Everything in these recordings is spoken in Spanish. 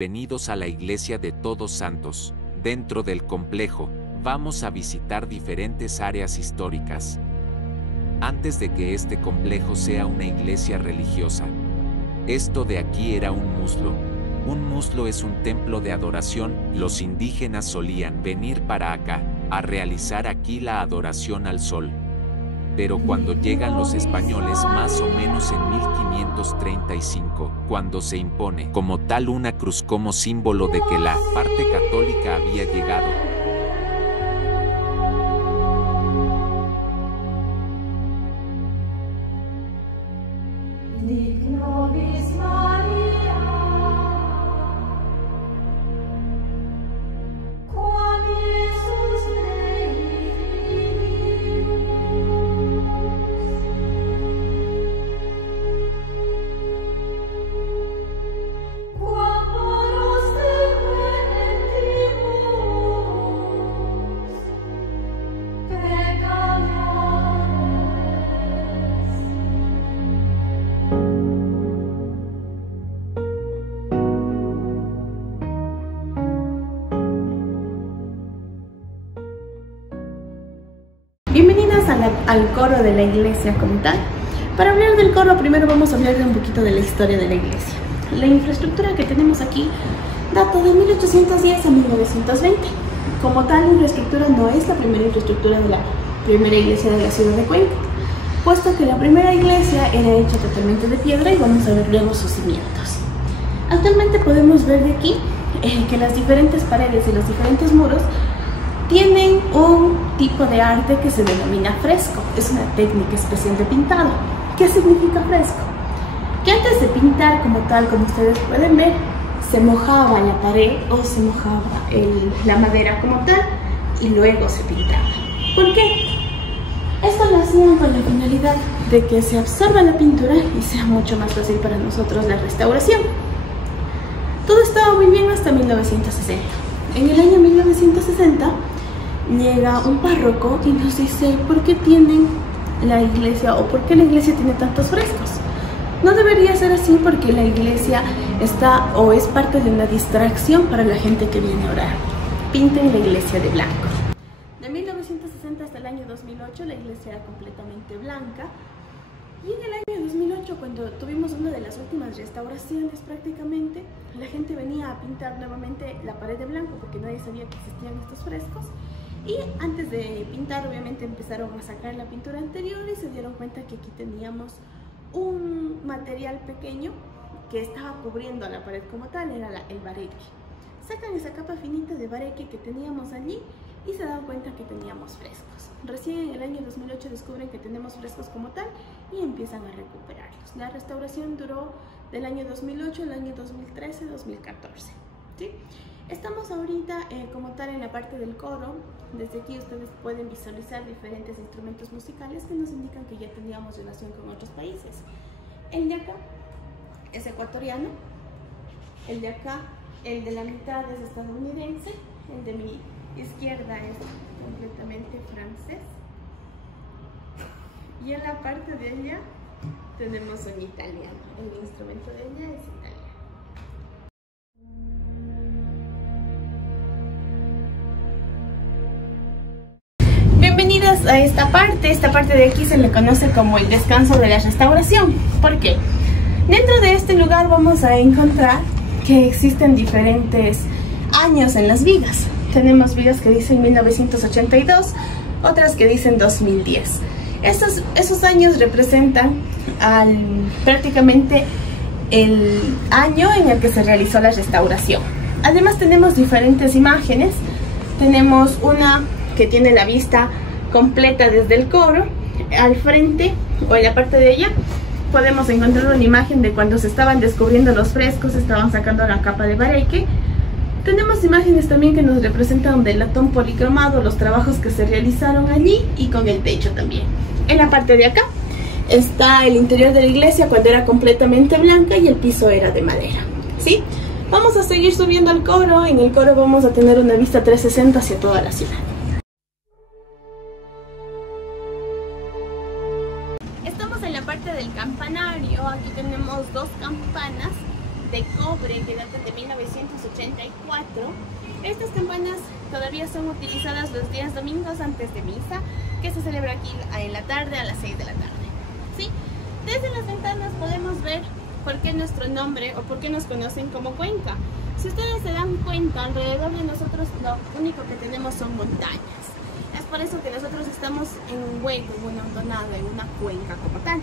Bienvenidos a la Iglesia de Todos Santos. Dentro del complejo, vamos a visitar diferentes áreas históricas. Antes de que este complejo sea una iglesia religiosa. Esto de aquí era un muslo. Un muslo es un templo de adoración. Los indígenas solían venir para acá, a realizar aquí la adoración al sol. Pero cuando llegan los españoles más o menos en 1535, cuando se impone como tal una cruz como símbolo de que la parte católica había llegado, Bienvenidas al coro de la iglesia como tal. Para hablar del coro, primero vamos a hablar de un poquito de la historia de la iglesia. La infraestructura que tenemos aquí data de 1810 a 1920. Como tal, la infraestructura no es la primera infraestructura de la primera iglesia de la ciudad de Cuenca, puesto que la primera iglesia era hecha totalmente de piedra y vamos a ver luego sus cimientos. Actualmente podemos ver de aquí que las diferentes paredes y los diferentes muros tienen un tipo de arte que se denomina fresco. Es una técnica especial de pintado. ¿Qué significa fresco? Que antes de pintar como tal, como ustedes pueden ver, se mojaba la pared o se mojaba la madera como tal y luego se pintaba. ¿Por qué? Esto lo hacían con la finalidad de que se absorba la pintura y sea mucho más fácil para nosotros la restauración. Todo estaba muy bien hasta 1960. En el año 1960 llega un párroco y nos dice: ¿por qué tienen la iglesia o por qué la iglesia tiene tantos frescos? No debería ser así, porque la iglesia está o es parte de una distracción para la gente que viene a orar. Pinten la iglesia de blanco. De 1960 hasta el año 2008 la iglesia era completamente blanca, y en el año 2008, cuando tuvimos una de las últimas restauraciones prácticamente, la gente venía a pintar nuevamente la pared de blanco porque nadie sabía que existían estos frescos. Y antes de pintar, obviamente empezaron a sacar la pintura anterior y se dieron cuenta que aquí teníamos un material pequeño que estaba cubriendo la pared como tal, era el bareque. Sacan esa capa finita de bareque que teníamos allí y se dan cuenta que teníamos frescos. Recién en el año 2008 descubren que tenemos frescos como tal y empiezan a recuperarlos. La restauración duró del año 2008 al año 2013, 2014. ¿Sí? Estamos ahorita como tal en la parte del coro. Desde aquí ustedes pueden visualizar diferentes instrumentos musicales que nos indican que ya teníamos relación con otros países. El de acá es ecuatoriano, el de acá, el de la mitad es estadounidense, el de mi izquierda es completamente francés y en la parte de ella tenemos un italiano. El instrumento de ella es italiano. Bienvenidas a esta parte de aquí se le conoce como el descanso de la restauración. ¿Por qué? Dentro de este lugar vamos a encontrar que existen diferentes años en las vigas. Tenemos vigas que dicen 1982, otras que dicen 2010. Esos años representan prácticamente el año en el que se realizó la restauración. Además tenemos diferentes imágenes. Tenemos una que tiene la vista completa desde el coro. Al frente o en la parte de ella podemos encontrar una imagen de cuando se estaban descubriendo los frescos, estaban sacando la capa de bareque. Tenemos imágenes también que nos representan del latón policromado, los trabajos que se realizaron allí y con el techo también. En la parte de acá está el interior de la iglesia cuando era completamente blanca y el piso era de madera. ¿Sí? Vamos a seguir subiendo al coro. En el coro vamos a tener una vista 360 hacia toda la ciudad. Estamos en la parte del campanario. Aquí tenemos dos campanas de cobre que datan de 1900 1994. Estas campanas todavía son utilizadas los días domingos antes de misa, que se celebra aquí en la tarde a las 6 de la tarde. ¿Sí? Desde las ventanas podemos ver por qué nuestro nombre o por qué nos conocen como Cuenca. Si ustedes se dan cuenta, alrededor de nosotros lo único que tenemos son montañas. Es por eso que nosotros estamos en un hueco, en una hondonada, en una cuenca como tal.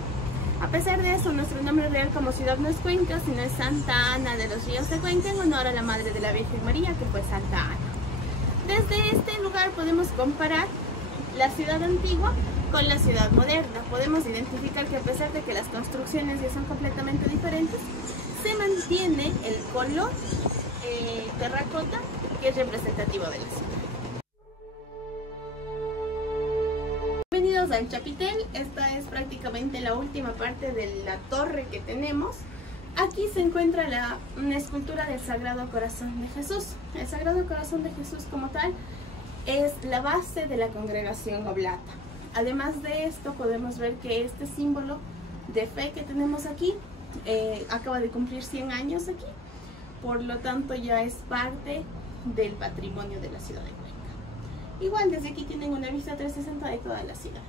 A pesar de eso, nuestro nombre real como ciudad no es Cuenca, sino es Santa Ana de los Ríos de Cuenca, en honor a la Madre de la Virgen María, que fue Santa Ana. Desde este lugar podemos comparar la ciudad antigua con la ciudad moderna. Podemos identificar que a pesar de que las construcciones ya son completamente diferentes, se mantiene el color terracota que es representativo de la ciudad. Bienvenidos al Chapitel. Esta es prácticamente la última parte de la torre que tenemos. Aquí se encuentra una escultura del Sagrado Corazón de Jesús. El Sagrado Corazón de Jesús como tal es la base de la congregación oblata. Además de esto podemos ver que este símbolo de fe que tenemos aquí acaba de cumplir 100 años aquí. Por lo tanto ya es parte del patrimonio de la ciudad de Cuenca. Igual desde aquí tienen una vista 360 de toda la ciudad.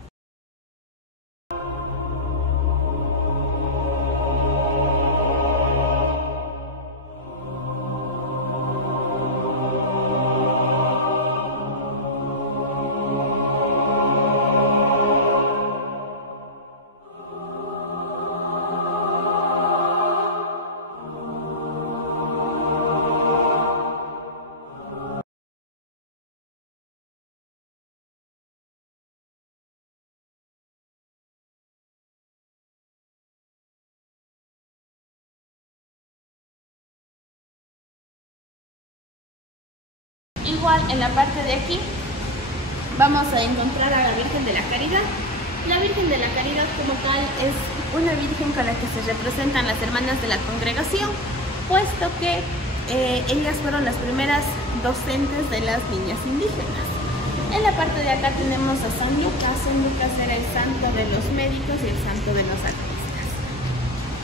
Igual en la parte de aquí vamos a encontrar a la Virgen de la Caridad. La Virgen de la Caridad como tal es una virgen con la que se representan las hermanas de la congregación, puesto que ellas fueron las primeras docentes de las niñas indígenas. En la parte de acá tenemos a San Lucas. San Lucas era el santo de los médicos y el santo de los artistas.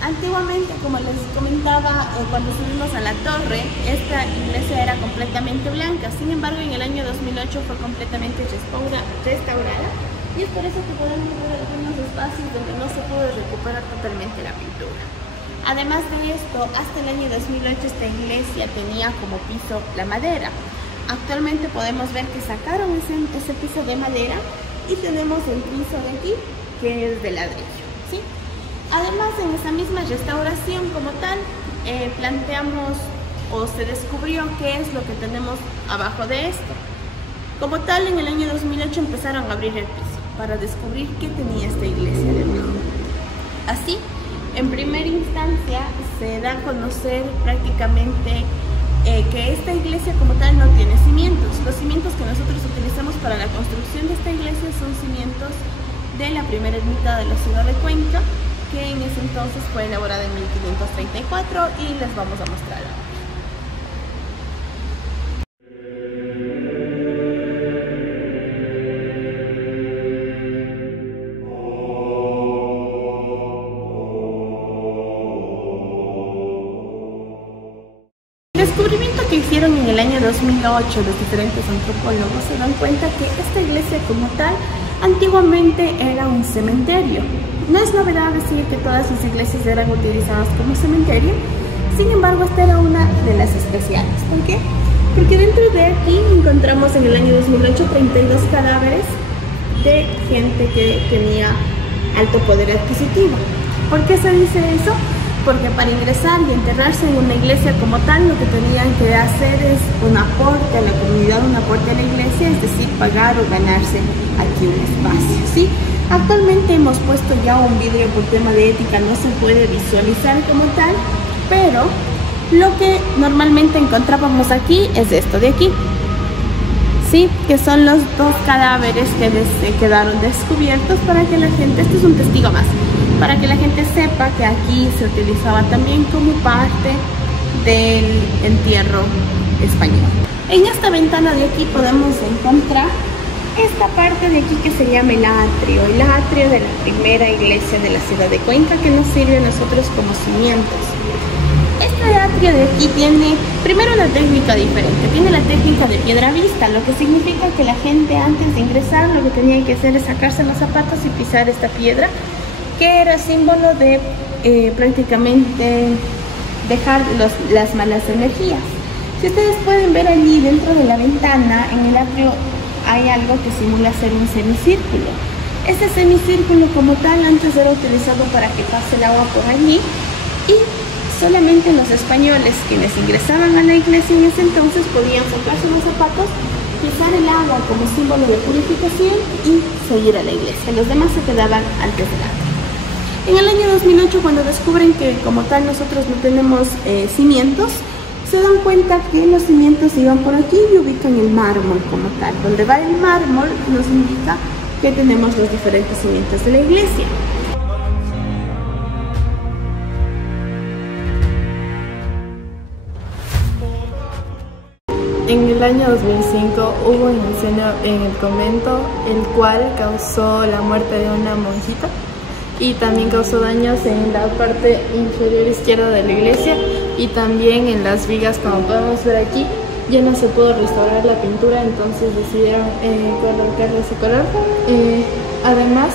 Antiguamente, como les comentaba, cuando subimos a la torre, esta iglesia era completamente blanca. Sin embargo, en el año 2008 fue completamente restaurada, y es por eso que podemos ver algunos espacios donde no se pudo recuperar totalmente la pintura. Además de esto, hasta el año 2008 esta iglesia tenía como piso la madera. Actualmente podemos ver que sacaron ese piso de madera y tenemos el piso de aquí que es de ladrillo, ¿sí? Además, en esa misma restauración como tal, planteamos o se descubrió qué es lo que tenemos abajo de esto. Como tal, en el año 2008 empezaron a abrir el piso para descubrir qué tenía esta iglesia debajo. Así, en primera instancia, se da a conocer prácticamente que esta iglesia como tal no tiene cimientos. Los cimientos que nosotros utilizamos para la construcción de esta iglesia son cimientos de la primera ermita de la ciudad de Cuenca, que en ese entonces fue elaborada en 1534 y les vamos a mostrar ahora. El descubrimiento que hicieron en el año 2008 los diferentes antropólogos se dan cuenta que esta iglesia como tal antiguamente era un cementerio. No es novedad decir que todas sus iglesias eran utilizadas como cementerio, sin embargo esta era una de las especiales. ¿Por qué? Porque dentro de aquí encontramos en el año 2008 32 cadáveres de gente que tenía alto poder adquisitivo. ¿Por qué se dice eso? Porque para ingresar y enterrarse en una iglesia como tal, lo que tenían que hacer es un aporte a la comunidad, un aporte a la iglesia, es decir, pagar o ganarse aquí un espacio, ¿sí? Actualmente hemos puesto ya un vidrio por tema de ética, no se puede visualizar como tal, pero lo que normalmente encontrábamos aquí es esto de aquí, ¿sí? Que son los dos cadáveres que quedaron descubiertos para que la gente, esto es un testigo más, para que la gente sepa que aquí se utilizaba también como parte del entierro español. En esta ventana de aquí podemos encontrar esta parte de aquí que se llama el atrio de la primera iglesia de la ciudad de Cuenca, que nos sirve a nosotros como cimientos. Esta Este atrio de aquí tiene primero una técnica diferente, tiene la técnica de piedra vista, lo que significa que la gente antes de ingresar lo que tenía que hacer es sacarse los zapatos y pisar esta piedra, que era símbolo de prácticamente dejar las malas energías. Si ustedes pueden ver allí dentro de la ventana, en el atrio hay algo que simula ser un semicírculo. Este semicírculo como tal antes era utilizado para que pase el agua por allí y solamente los españoles quienes ingresaban a la iglesia en ese entonces podían sacarse los zapatos, pisar el agua como símbolo de purificación y seguir a la iglesia. Los demás se quedaban antes del atrio. En el año 2008, cuando descubren que como tal nosotros no tenemos cimientos, se dan cuenta que los cimientos iban por aquí y ubican el mármol como tal. Donde va el mármol nos indica que tenemos los diferentes cimientos de la iglesia. En el año 2005 hubo un incendio en el convento, el cual causó la muerte de una monjita y también causó daños en la parte inferior izquierda de la iglesia y también en las vigas, como podemos ver aquí. Ya no se pudo restaurar la pintura, entonces decidieron colocarle ese color. Además,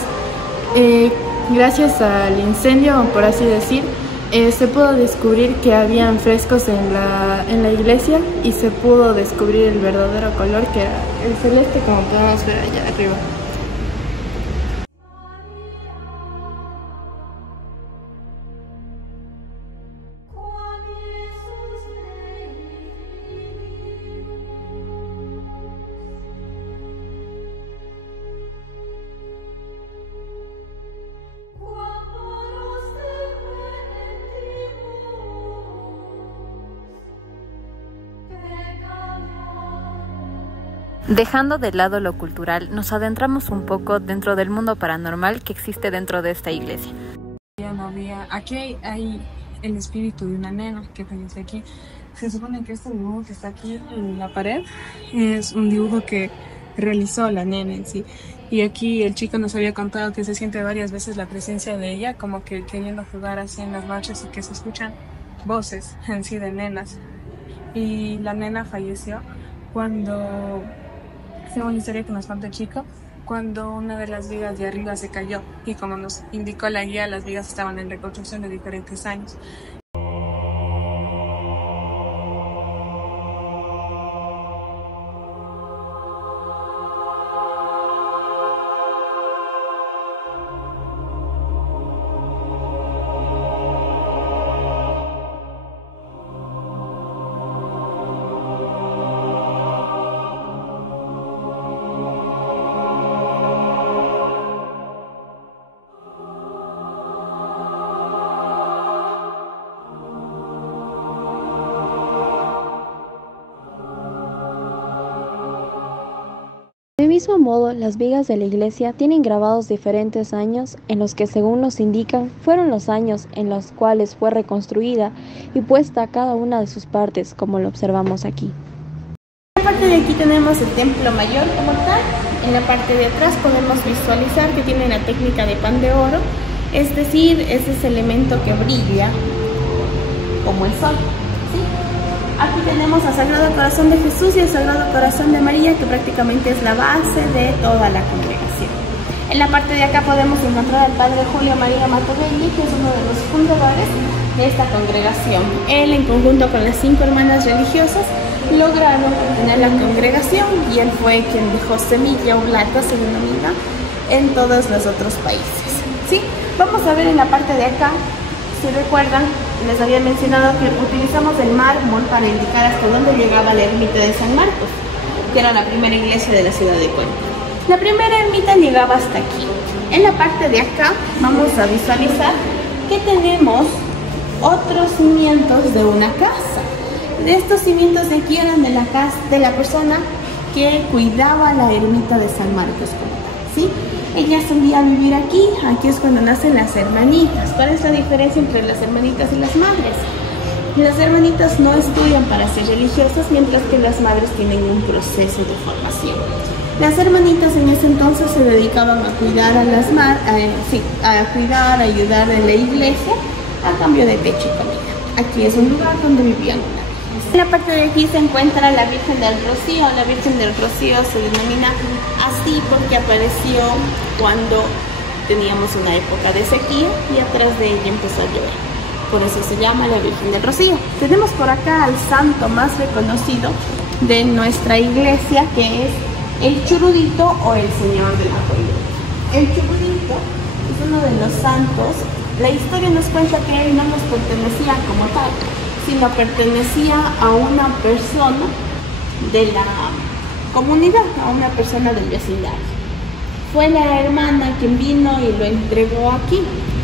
gracias al incendio, por así decir, se pudo descubrir que habían frescos en la iglesia y se pudo descubrir el verdadero color, que era el celeste, como podemos ver allá arriba. Dejando de lado lo cultural, nos adentramos un poco dentro del mundo paranormal que existe dentro de esta iglesia. Aquí hay el espíritu de una nena que falleció aquí. Se supone que este dibujo que está aquí en la pared es un dibujo que realizó la nena en sí. Y aquí el chico nos había contado que se siente varias veces la presencia de ella, como que queriendo jugar así en las noches y que se escuchan voces en sí de nenas. Y la nena falleció cuando, según la historia que nos cuenta el chico, cuando una de las vigas de arriba se cayó y como nos indicó la guía, las vigas estaban en reconstrucción de diferentes años. Del mismo modo, las vigas de la iglesia tienen grabados diferentes años en los que, según nos indican, fueron los años en los cuales fue reconstruida y puesta cada una de sus partes, como lo observamos aquí. En la parte de aquí tenemos el templo mayor como tal. En la parte de atrás podemos visualizar que tiene la técnica de pan de oro, es decir, es ese elemento que brilla como el sol. ¿Sí? Aquí tenemos al Sagrado Corazón de Jesús y el Sagrado Corazón de María, que prácticamente es la base de toda la congregación. En la parte de acá podemos encontrar al Padre Julio María Mattobelli, que es uno de los fundadores de esta congregación. Él, en conjunto con las 5 hermanas religiosas, lograron tener la congregación y él fue quien dejó semilla o plata, se denomina, en todos los otros países. ¿Sí? Vamos a ver en la parte de acá. Si recuerdan, les había mencionado que utilizamos el mármol para indicar hasta dónde llegaba la ermita de San Marcos, que era la primera iglesia de la ciudad de Cuenca. La primera ermita llegaba hasta aquí. En la parte de acá vamos a visualizar que tenemos otros cimientos de una casa. De estos cimientos de aquí eran de la casa de la persona que cuidaba la ermita de San Marcos, ¿sí? Ella solía vivir aquí, aquí es cuando nacen las hermanitas. ¿Cuál es la diferencia entre las hermanitas y las madres? Las hermanitas no estudian para ser religiosas, mientras que las madres tienen un proceso de formación. Las hermanitas en ese entonces se dedicaban a cuidar a las a ayudar en la iglesia a cambio de techo y comida. aquí es un lugar donde vivían. En la parte de aquí se encuentra la Virgen del Rocío. La Virgen del Rocío se denomina así porque apareció cuando teníamos una época de sequía y atrás de ella empezó a llover. Por eso se llama la Virgen del Rocío. Tenemos por acá al santo más reconocido de nuestra iglesia, que es el Churudito o el Señor de la Colina. El Churudito es uno de los santos. La historia nos cuenta que él no nos pertenecía como tal, sino pertenecía a una persona de la comunidad, a una persona del vecindario. Fue la hermana quien vino y lo entregó aquí.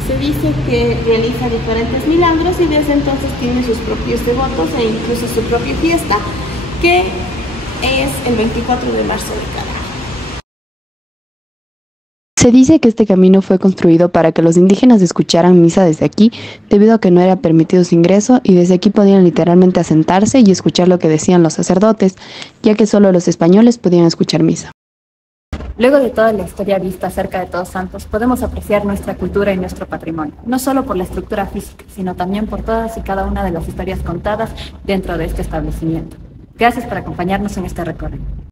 Se dice que realiza diferentes milagros y desde entonces tiene sus propios devotos e incluso su propia fiesta, que es el 24 de marzo de cada año. Se dice que este camino fue construido para que los indígenas escucharan misa desde aquí, debido a que no era permitido su ingreso y desde aquí podían literalmente asentarse y escuchar lo que decían los sacerdotes, ya que solo los españoles podían escuchar misa. Luego de toda la historia vista acerca de Todos Santos, podemos apreciar nuestra cultura y nuestro patrimonio, no solo por la estructura física, sino también por todas y cada una de las historias contadas dentro de este establecimiento. Gracias por acompañarnos en este recorrido.